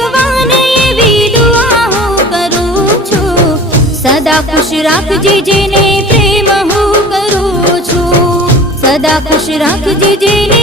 ભગવાન એવી દુઆ હું કરું છું, સદા ખુશ રાખજે જેને પ્રેમ હું કરું છું, સદા ખુશ રાખજે જેને